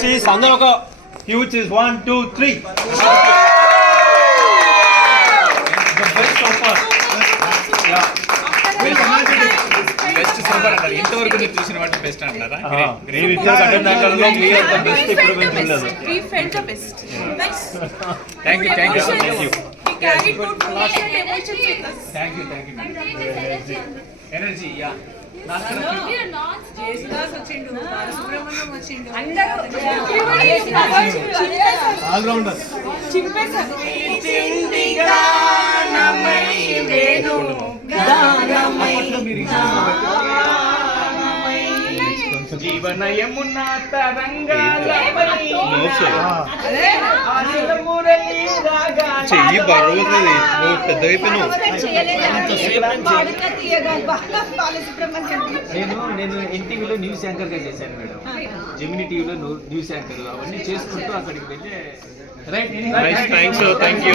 cheese అందరూ ఒక huge cheese 1 2 3 the best so far yeah best super అంటారు ఇంతవరకు మీరు చూసిన వాటి బెస్ట్ అంటారా మీరు ఇద్దరు కంటెంట్ మీ ద బెస్ట్ ఇప్పుడు వింటున్నారు we felt the best nice thank you so much we carried good emotions with us thank you energy yeah Jesudas వచ్చిండు సుబ్రహ్మణ్యం వచ్చిండు ఆల్ రౌండర్ చింపేశారు చిందిగా నమై వేణు గానమై జీవన యమున తరంగాలపై ఆశల మురళి రాగాలు చెయ్యి బరువుతుంది నువ్వు పెద్ద అయిపోయినావు నేను ఎన్టీవీలో న్యూస్ యాంకర్ గా చేశాను మేడం. జెమిని టీవీలో న్యూస్ యాంకర్ అవన్నీ చేసుకుంటూ అక్కడికి వెళ్ళి రైట్. Thank you